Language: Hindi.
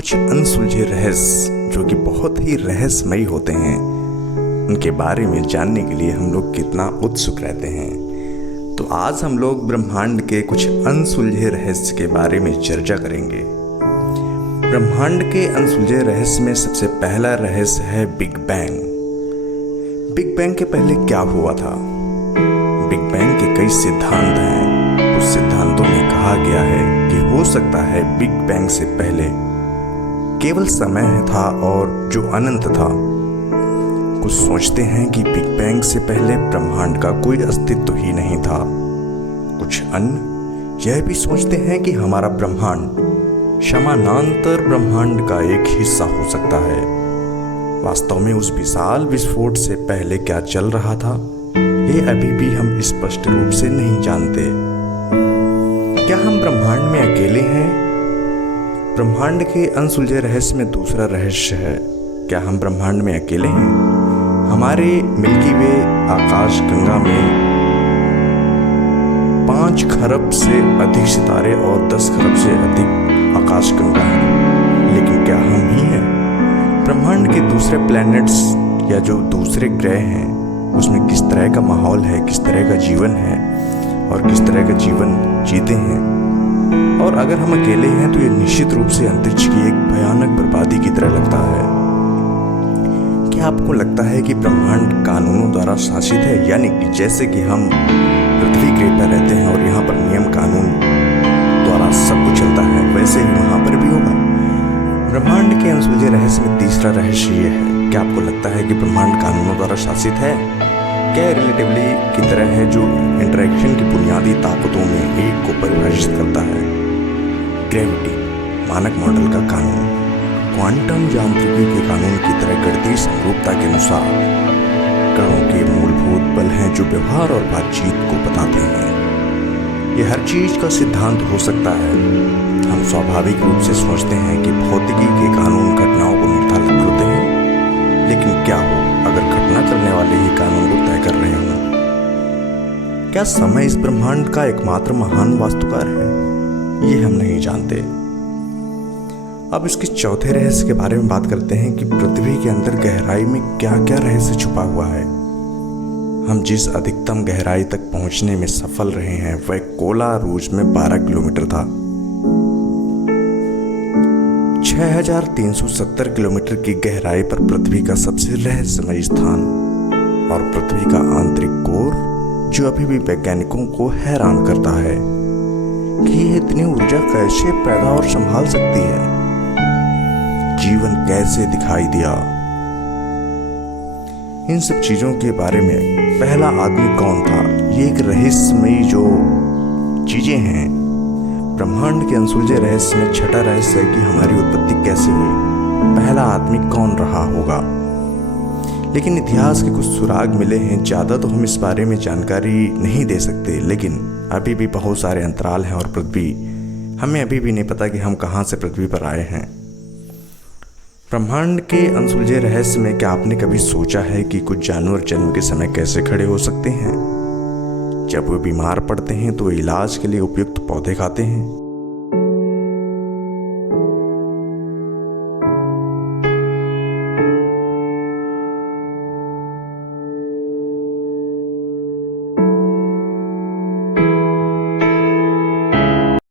कुछ अनसुलझे रहस्य जो कि बहुत ही रहस्यमयी होते हैं, उनके बारे में जानने के लिए हम लोग कितना उत्सुक रहते हैं। तो आज हम लोग ब्रह्मांड के कुछ अनसुलझे रहस्य के बारे में चर्चा करेंगे। ब्रह्मांड के अनसुलझे रहस्य में सबसे पहला रहस्य है बिग बैंग। बिग बैंग के पहले क्या हुआ था? बिग बैंग के कई सिद्धांत हैं। उस सिद्धांतों में कहा गया है कि हो सकता है बिग बैंग से पहले केवल समय था और जो अनंत था। कुछ सोचते हैं कि बिग बैंग से पहले ब्रह्मांड का कोई अस्तित्व ही नहीं था। कुछ अन्य यह भी सोचते हैं कि हमारा ब्रह्मांड समानांतर ब्रह्मांड का एक हिस्सा हो सकता है। वास्तव में उस विशाल विस्फोट से पहले क्या चल रहा था, ये अभी भी हम स्पष्ट रूप से नहीं जानते। क्या हम ब्रह्मांड में अकेले हैं? ब्रह्मांड के अनसुलझे रहस्य में दूसरा रहस्य है, क्या हम ब्रह्मांड में अकेले हैं? हमारे मिल्की वे आकाश गंगा में 5 खरब से अधिक सितारे और 10 खरब से अधिक आकाश गंगा है, लेकिन क्या हम ही हैं? ब्रह्मांड के दूसरे प्लैनेट्स या जो दूसरे ग्रह हैं, उसमें किस तरह का माहौल है, किस तरह का जीवन है और किस तरह का जीवन जीते हैं? और अगर हम अकेले हैं तो ये निश्चित रूप से अंतरिक्ष की एक भयानक बर्बादी की तरह लगता है। क्या आपको लगता है कि ब्रह्मांड कानूनों द्वारा शासित है, यानी कि जैसे कि हम पृथ्वी ग्रह पर रहते हैं और यहाँ पर नियम कानून द्वारा सब कुछ चलता है, वैसे ही वहाँ पर भी होगा? ब्रह्मांड के अनसुलझे रहस्य में तीसरा रहस्य ये है, क्या आपको लगता है कि ब्रह्मांड कानूनों द्वारा शासित है? क्या रिलेटिवली की तरह है जो इंटरैक्शन की बुनियादी ताकतों में एक को परिभाषित करता है? ग्रेविटी, मानक मॉडल का कानून, क्वांटम यांत्रिकी के कानून की तरह गणितीय समरूपता के अनुसार कणों के मूलभूत बल हैं जो व्यवहार और बातचीत को बताते हैं। ये हर चीज का सिद्धांत हो सकता है। हम स्वाभाविक रूप से सोचते हैं कि भौतिकी के कानून घटनाओं को निर्धारित करते हैं, लेकिन क्या हो अगर घटना करने वाले ही कानून को तय कर रहे हों? क्या समय इस ब्रह्मांड का एकमात्र महान वास्तुकार है? ये हम नहीं जानते। अब इसके चौथे रहस्य के बारे में बात करते हैं कि पृथ्वी के अंदर गहराई में क्या क्या रहस्य छुपा हुआ है। हम जिस अधिकतम गहराई तक पहुंचने में सफल रहे हैं वह कोला रूज में 12 किलोमीटर था। 6370 किलोमीटर की गहराई पर पृथ्वी का सबसे रहस्यमय स्थान और पृथ्वी का आंतरिक कोर, जो अभी भी वैज्ञानिकों को हैरान करता है कि यह इतनी ऊर्जा कैसे पैदा और संभाल सकती है। जीवन कैसे दिखाई दिया? इन सब चीजों के बारे में पहला आदमी कौन था, ये एक रहस्यमयी जो चीजें हैं। ब्रह्मांड के अनसुलझे रहस्य में छठा रहस्य है कि हमारी उत्पत्ति कैसे हुई, पहला आदमी कौन रहा होगा। लेकिन इतिहास के कुछ सुराग मिले हैं। ज़्यादा तो हम इस बारे में जानकारी नहीं दे सकते, लेकिन अभी भी बहुत सारे अंतराल हैं और पृथ्वी, हमें अभी भी नहीं पता कि हम कहाँ से पृथ्वी पर आए हैं। ब्रह्मांड के अनसुलझे रहस्य में क्या आपने कभी सोचा है कि कुछ जानवर जन्म के समय कैसे खड़े हो सकते हैं? जब वे बीमार पड़ते हैं तो इलाज के लिए उपयुक्त पौधे खाते हैं।